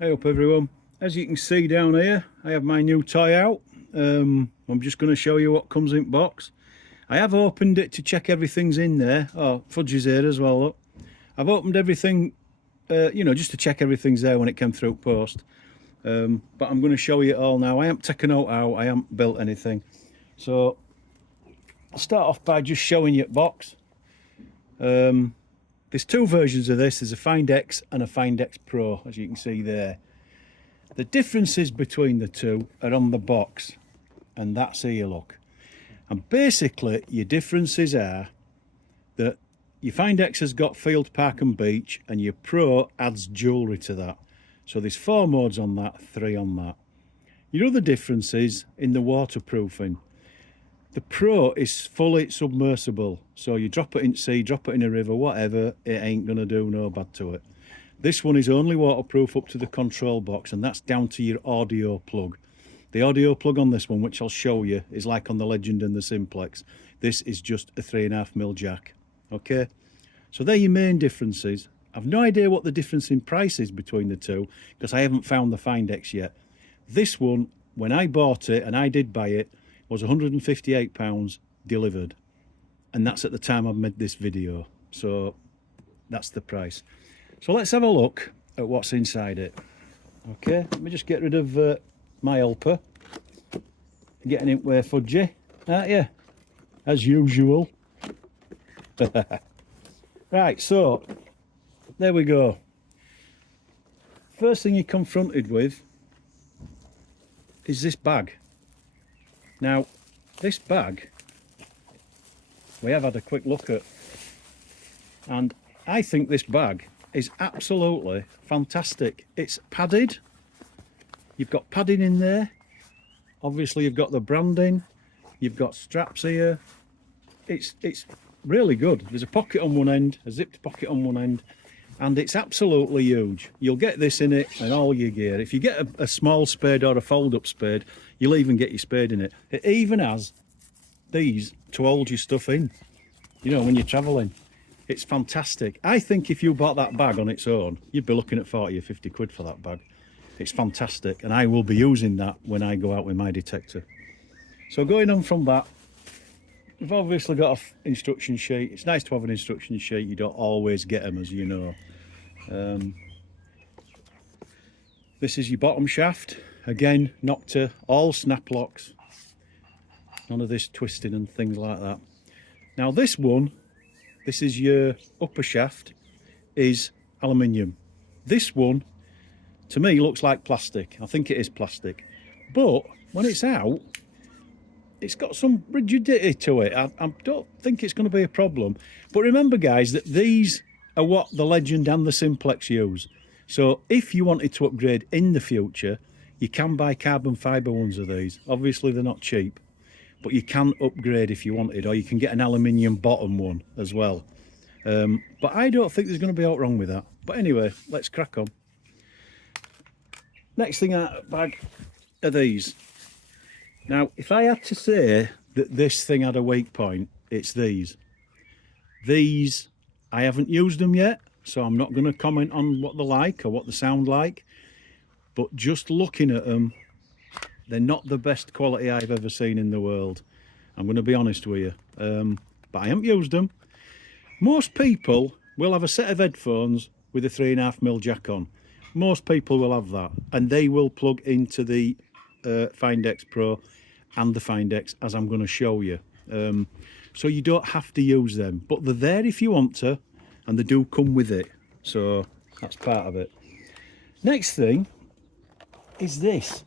Hey up everyone, as you can see down here I have my new toy out. I'm just going to show you what comes in box. I have opened it to check everything's in there. Oh, Fudge is here as well, look. I've opened everything, just to check everything's there when it came through post. But I'm going to show you it all now. I haven't taken it out, I haven't built anything. So I'll start off by just showing you the box. There's two versions of this. There's a FindX and a FindX Pro, as you can see there. The differences between the two are on the box, and that's here, look. And basically, your differences are that your FindX has got field, park and beach, and your Pro adds jewellery to that. So there's 4 modes on that, 3 on that. Your other difference is in the waterproofing. The Pro is fully submersible, so you drop it in sea, drop it in a river, whatever, it ain't gonna do no bad to it. This one is only waterproof up to the control box, and that's down to your audio plug. The audio plug on this one, which I'll show you, is like on the Legend and the Simplex. This is just a 3.5mm jack, okay? So they're your main differences. I've no idea what the difference in price is between the two, because I haven't found the FindX yet. This one, when I bought it, and I did buy it, was £158 delivered, and that's at the time I made this video, so that's the price. So let's have a look at what's inside it. Okay, let me just get rid of my helper. Getting it where Fudgy, aren't you? As usual. Right, so there we go. First thing you're confronted with is this bag. Now, this bag, we have had a quick look at, and I think this bag is absolutely fantastic. It's padded. You've got padding in there. Obviously, you've got the branding. You've got straps here. It's really good. There's a pocket on one end, a zipped pocket on one end, and it's absolutely huge. You'll get this in it and all your gear. If you get a small spade or a fold-up spade, you'll even get your spade in it. It even has these to hold your stuff in, you know, when you're travelling. It's fantastic. I think if you bought that bag on its own, you'd be looking at 40 or 50 quid for that bag. It's fantastic, and I will be using that when I go out with my detector. So going on from that, we've obviously got an instruction sheet. It's nice to have an instruction sheet. You don't always get them, as you know. This is your bottom shaft. Again, Nokta, all snap locks. None of this twisting and things like that. Now this one, this is your upper shaft, is aluminium. This one, to me, looks like plastic. I think it is plastic. But when it's out, it's got some rigidity to it. I don't think it's going to be a problem. But remember, guys, that these are what the Legend and the Simplex use. So if you wanted to upgrade in the future, you can buy carbon fibre ones of these. Obviously, they're not cheap, but you can upgrade if you wanted, or you can get an aluminium bottom one as well. But I don't think there's going to be out wrong with that. But anyway, let's crack on. Next thing out of the bag are these. Now, if I had to say that this thing had a weak point, it's these. These, I haven't used them yet, so I'm not going to comment on what they're like or what they sound like. But just looking at them, they're not the best quality I've ever seen in the world. I'm going to be honest with you. But I haven't used them. Most people will have a set of headphones with a 3.5mm jack on. Most people will have that, and they will plug into the FindX Pro and the FindX, as I'm going to show you. So you don't have to use them, but they're there if you want to, and they do come with it. So that's part of it. Next thing is this.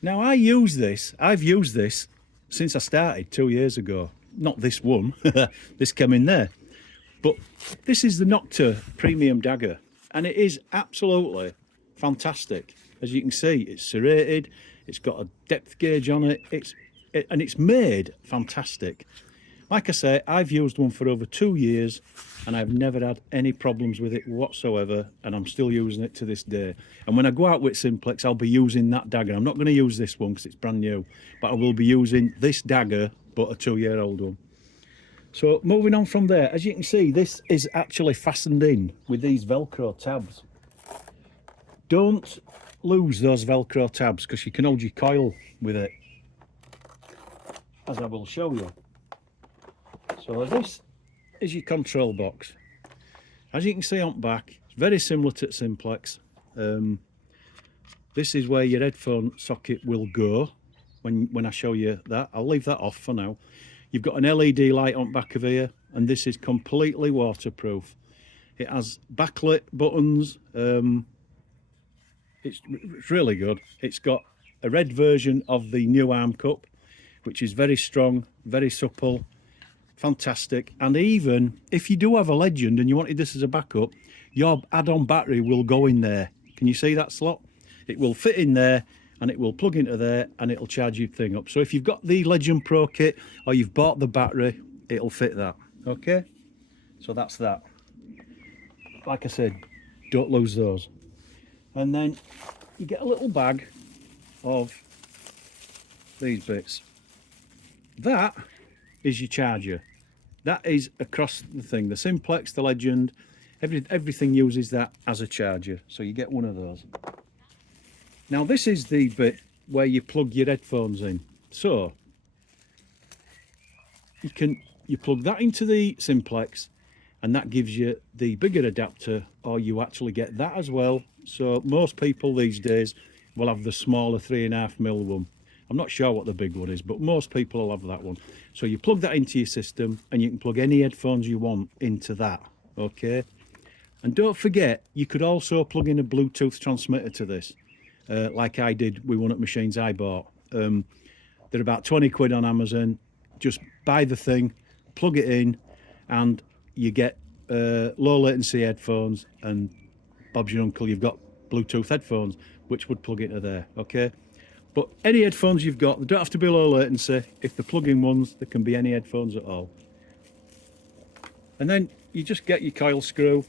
Now I've used this since I started 2 years ago. Not this one, this came in there. But this is the Nokta Premium Dagger, and it is absolutely fantastic. As you can see, it's serrated, it's got a depth gauge on it, and it's made fantastic. Like I say, I've used one for over 2 years, and I've never had any problems with it whatsoever, and I'm still using it to this day. And when I go out with Simplex, I'll be using that dagger. I'm not going to use this one because it's brand new, but I will be using this dagger, but a 2-year-old one. So moving on from there, as you can see, this is actually fastened in with these Velcro tabs. don't lose those Velcro tabs because you can hold your coil with it, as I will show you. So this is your control box. As you can see on the back, it's very similar to Simplex. This is where your headphone socket will go when I show you that. I'll leave that off for now. You've got an LED light on the back of here, and this is completely waterproof. It has backlit buttons. It's really good. It's got a red version of the new arm cup, which is very strong, very supple, fantastic. And even if you do have a Legend and you wanted this as a backup, your add-on battery will go in there. Can you see that slot? It will fit in there and it will plug into there and it'll charge your thing up. So if you've got the Legend Pro kit or you've bought the battery, it'll fit that. Okay, so that's that. Like I said, don't lose those. And then you get a little bag of these bits. That is your charger. That is across the thing. The Simplex, the Legend, everything uses that as a charger. So you get one of those. Now this is the bit where you plug your headphones in. So you plug that into the Simplex, and that gives you the bigger adapter, or you actually get that as well. So most people these days will have the smaller 3.5mm one. I'm not sure what the big one is, but most people will have that one. So you plug that into your system and you can plug any headphones you want into that, okay? And don't forget, you could also plug in a Bluetooth transmitter to this, like I did with one of the machines I bought. They're about 20 quid on Amazon. Just buy the thing, plug it in, and you get low latency headphones, and Bob's your uncle, you've got Bluetooth headphones, which would plug into there, okay? But any headphones you've got, they don't have to be low latency. If they're plug-in ones, they can be any headphones at all. And then you just get your coil screw.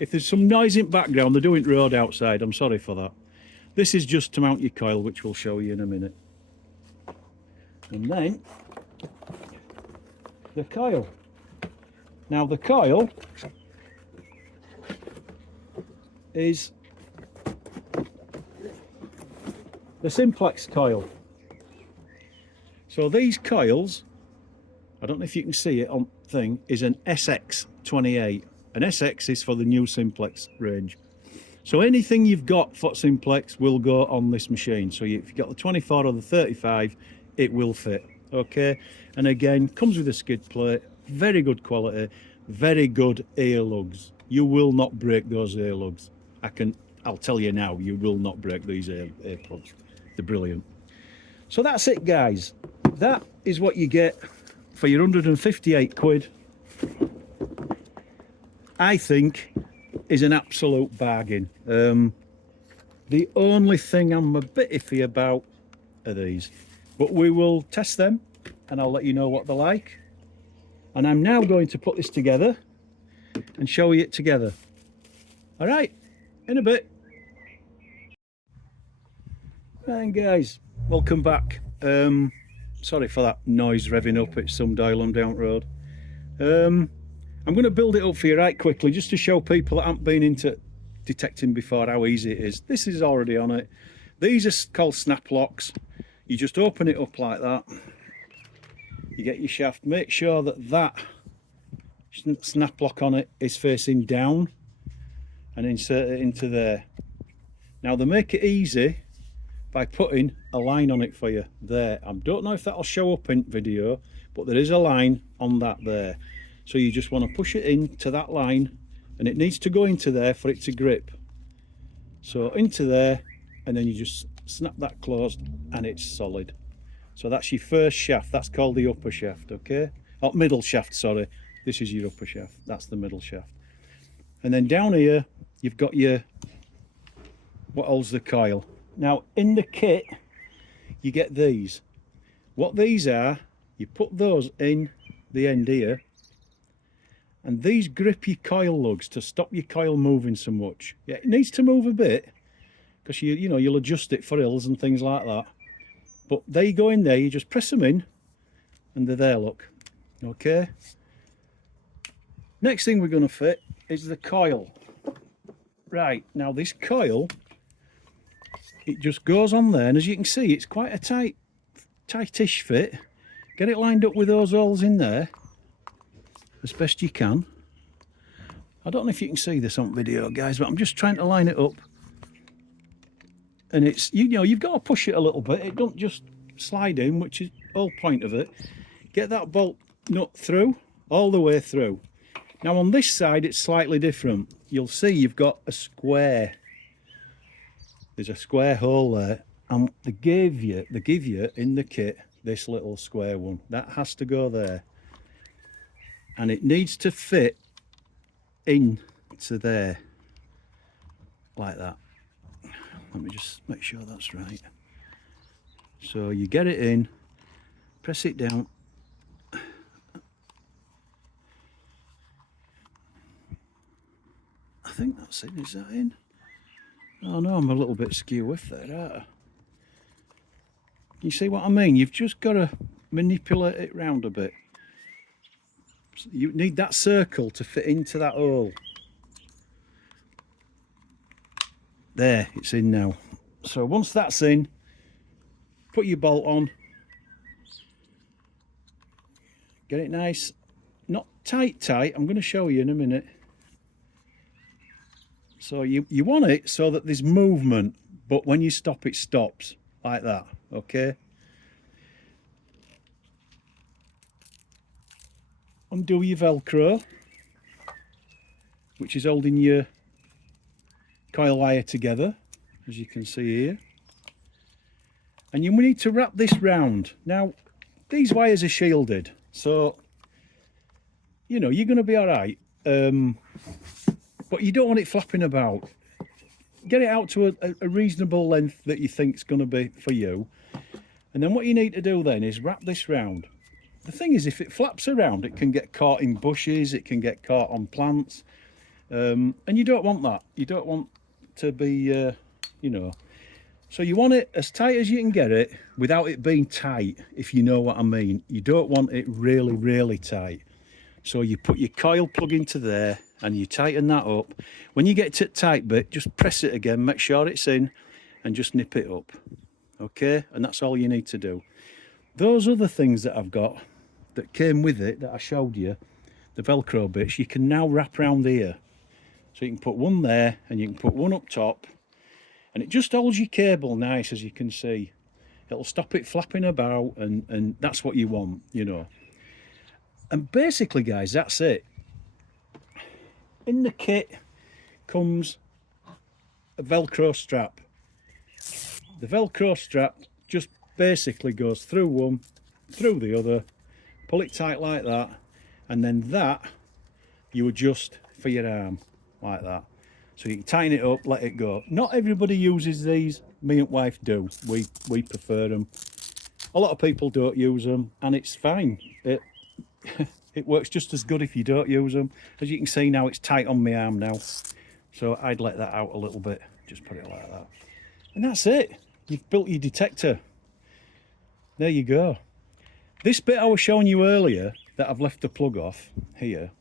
If there's some noise in the background, they're doing road outside, I'm sorry for that. This is just to mount your coil, which we'll show you in a minute. And then the coil. Now the coil is the Simplex coil. So these coils, I don't know if you can see it on thing, is an SX28. An SX is for the new Simplex range. So anything you've got for Simplex will go on this machine. So if you've got the 24 or the 35, it will fit, okay? And again, comes with a skid plate, very good quality, very good ear lugs. You will not break those ear lugs. I'll tell you now, you will not break these ear plugs. They're brilliant. So that's it, guys. That is what you get for your 158 quid. I think is an absolute bargain. The only thing I'm a bit iffy about are these, but we will test them and I'll let you know what they're like. And I'm now going to put this together and show you it together. All right, in a bit. And guys, welcome back. Sorry for that noise revving up, it's some Dylan Down road. I'm going to build it up for you right quickly just to show people that haven't been into detecting before how easy it is. This is already on it. These are called snap locks. You just open it up like that. You get your shaft. Make sure that that snap lock on it is facing down and insert it into there. Now they make it easy by putting a line on it for you there. I don't know if that'll show up in video, but there is a line on that there. So you just want to push it into that line, and it needs to go into there for it to grip. So into there, and then you just snap that closed and it's solid. So that's your first shaft. That's called the upper shaft, okay? Oh, middle shaft, sorry. This is your upper shaft. That's the middle shaft. And then down here, you've got your, what holds the coil. Now, in the kit, you get these. What these are, you put those in the end here, and these grip your coil lugs to stop your coil moving so much. Yeah, it needs to move a bit, because you know, you'll adjust it for hills and things like that. But they go in there, you just press them in, and they're there, look. Okay. Next thing we're going to fit is the coil. Right, now this coil it just goes on there, and as you can see, it's quite a tightish fit. Get it lined up with those holes in there as best you can. I don't know if you can see this on video, guys, but I'm just trying to line it up. And it's, you know, you've got to push it a little bit. It don't just slide in, which is the whole point of it. Get that bolt nut through, all the way through. Now on this side, it's slightly different. You'll see you've got a square. There's a square hole there, and they give you in the kit this little square one. That has to go there. And it needs to fit into there, like that. Let me just make sure that's right. So you get it in, press it down. I think that's it. Is that in? Oh no, I'm a little bit skew with there, aren't I? You see what I mean? You've just got to manipulate it round a bit. You need that circle to fit into that hole. There, it's in now. So once that's in, put your bolt on. Get it nice, not tight. I'm going to show you in a minute. So you want it so that there's movement, but when you stop, it stops like that, okay? Undo your Velcro, which is holding your coil wire together, as you can see here. And you need to wrap this round. Now, these wires are shielded, so, you know, you're going to be all right. But you don't want it flapping about. Get it out to a reasonable length that you think is going to be for you. And then what you need to do then is wrap this round. The thing is, if it flaps around, it can get caught in bushes, it can get caught on plants. And you don't want that. You don't want to be, you know. So you want it as tight as you can get it without it being tight, if you know what I mean. You don't want it really, really tight. So you put your coil plug into there and you tighten that up. When you get to the tight bit, just press it again, make sure it's in, and just nip it up. Okay, and that's all you need to do. Those other things that I've got that came with it that I showed you, the Velcro bits, you can now wrap around here. So you can put one there and you can put one up top, and it just holds your cable nice, as you can see. It'll stop it flapping about, and that's what you want, you know. And basically, guys, that's it. In the kit comes a Velcro strap. The Velcro strap just basically goes through one, through the other, pull it tight like that, and then that you adjust for your arm like that. So you can tighten it up, let it go. Not everybody uses these. Me and wife do. We prefer them. A lot of people don't use them, and it's fine. It works just as good if you don't use them. As you can see now, it's tight on my arm now. So I'd let that out a little bit. Just put it like that. And that's it. You've built your detector. There you go. This bit I was showing you earlier that I've left the plug off here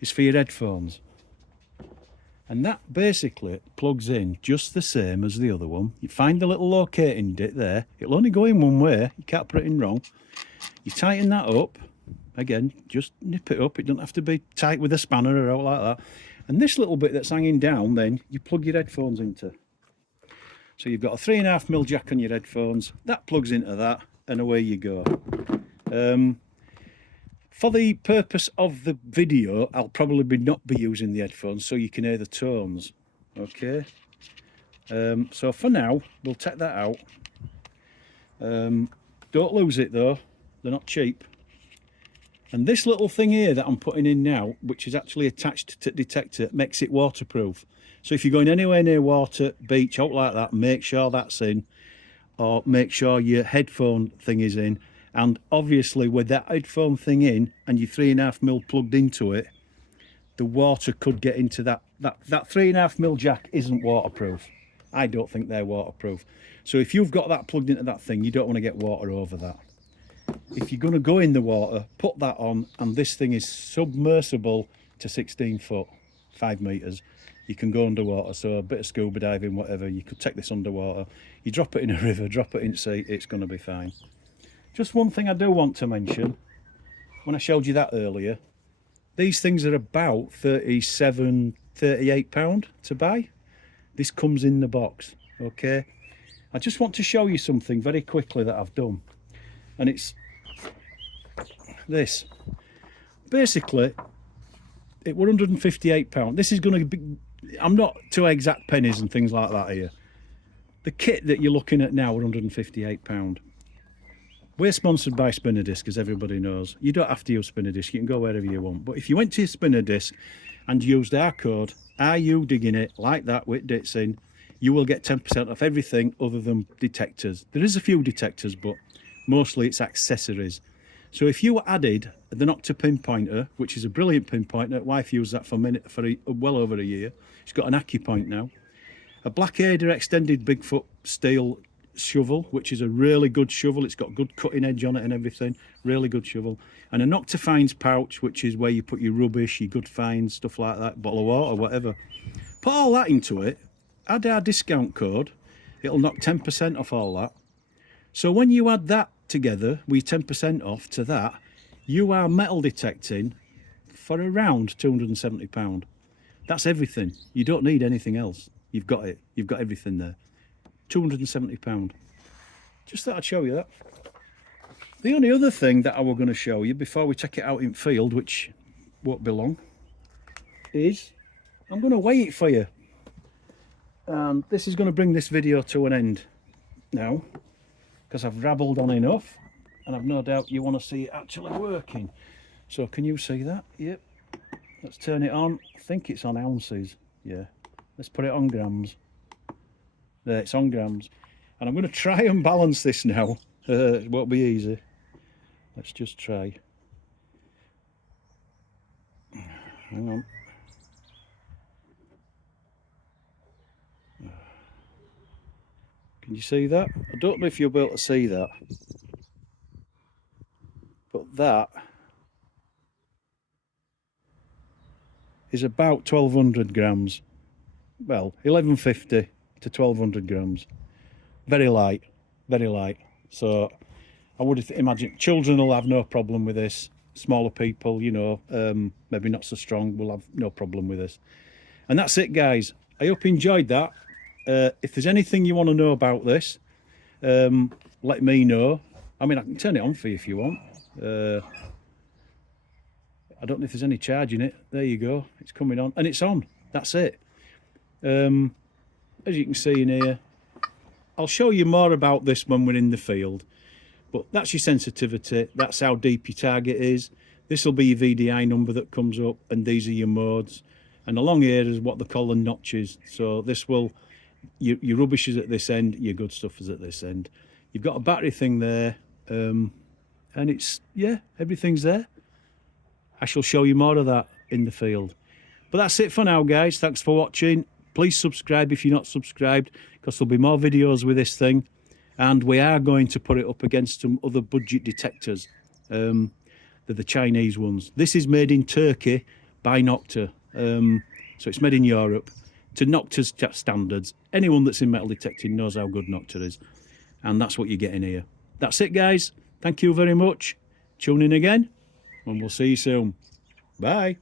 is for your headphones. And that basically plugs in just the same as the other one. You find the little locating bit there. It'll only go in one way. You can't put it in wrong. You tighten that up. Again, just nip it up. It doesn't have to be tight with a spanner or out like that. And this little bit that's hanging down, then you plug your headphones into. So you've got a 3.5mm jack on your headphones. That plugs into that, and away you go. For the purpose of the video, I'll probably not be using the headphones, so you can hear the tones. Okay. So for now, we'll take that out. Don't lose it though. They're not cheap. And this little thing here that I'm putting in now, which is actually attached to the detector, makes it waterproof. So if you're going anywhere near water, beach, out like that, make sure that's in, or make sure your headphone thing is in. And obviously with that headphone thing in and your 3.5mm plugged into it, the water could get into that 3.5mm jack isn't waterproof. I don't think they're waterproof. So if you've got that plugged into that thing, you don't want to get water over that. If you're going to go in the water, put that on, and this thing is submersible to 16 foot. 5 meters. You can go underwater, so a bit of scuba diving, whatever. You could take this underwater. You drop it in a river, drop it in sea, it's going to be fine. Just one thing I do want to mention, when I showed you that earlier, these things are about £37, £38 to buy. This comes in the box, okay? I just want to show you something very quickly that I've done. And it's this. Basically, it were £158. This is going to be, I'm not to exact pennies and things like that here. The kit that you're looking at now are £158. We're sponsored by Spinner Disc, as everybody knows. You don't have to use Spinner Disc, you can go wherever you want. But if you went to your Spinner Disc and used our code, RU digging it like that with dits in, you will get 10% off everything other than detectors. There is a few detectors, but mostly it's accessories. So if you added the Nokta pinpointer, which is a brilliant pinpointer, wife used that for well over a year. She's got an AccuPoint now. A Blackadder extended Bigfoot steel shovel, which is a really good shovel. It's got good cutting edge on it and everything. Really good shovel. And a Nokta finds pouch, which is where you put your rubbish, your good finds, stuff like that, bottle of water, whatever. Put all that into it. Add our discount code. It'll knock 10% off all that. So when you add that together with 10% off to that, you are metal detecting for around £270. That's everything. You don't need anything else. You've got it. You've got everything there. £270. Just thought I'd show you that. The only other thing that I was going to show you before we take it out in field, which won't be long, is I'm going to weigh it for you. And this is going to bring this video to an end now, because I've rabbled on enough, and I've no doubt you want to see it actually working. So can you see that? Yep. Let's turn it on. I think it's on ounces. Yeah. Let's put it on grams. There, it's on grams. And I'm going to try and balance this now. It won't be easy. Let's just try. Hang on. Can you see that? I don't know if you'll be able to see that. But that is about 1200 grams. Well, 1150 to 1200 grams. Very light, very light. So I would imagine children will have no problem with this. Smaller people, you know, maybe not so strong, will have no problem with this. And that's it, guys. I hope you enjoyed that. If there's anything you want to know about this, let me know. I mean, I can turn it on for you if you want. I don't know if there's any charge in it. There you go. It's coming on. And it's on. That's it. As you can see in here, I'll show you more about this when we're in the field. But that's your sensitivity. That's how deep your target is. This will be your VDI number that comes up. And these are your modes. And along here is what they call the notches. So this will... Your rubbish is at this end, your good stuff is at this end. You've got a battery thing there, and it's, yeah, everything's there. I shall show you more of that in the field. But that's it for now, guys. Thanks for watching. Please subscribe if you're not subscribed, because there'll be more videos with this thing, and we are going to put it up against some other budget detectors. They're the Chinese ones. This is made in Turkey by Nokta, so it's made in Europe. To Nokta's standards. Anyone that's in metal detecting knows how good Nokta is. And that's what you get in here. That's it, guys. Thank you very much. Tune in again, and we'll see you soon. Bye.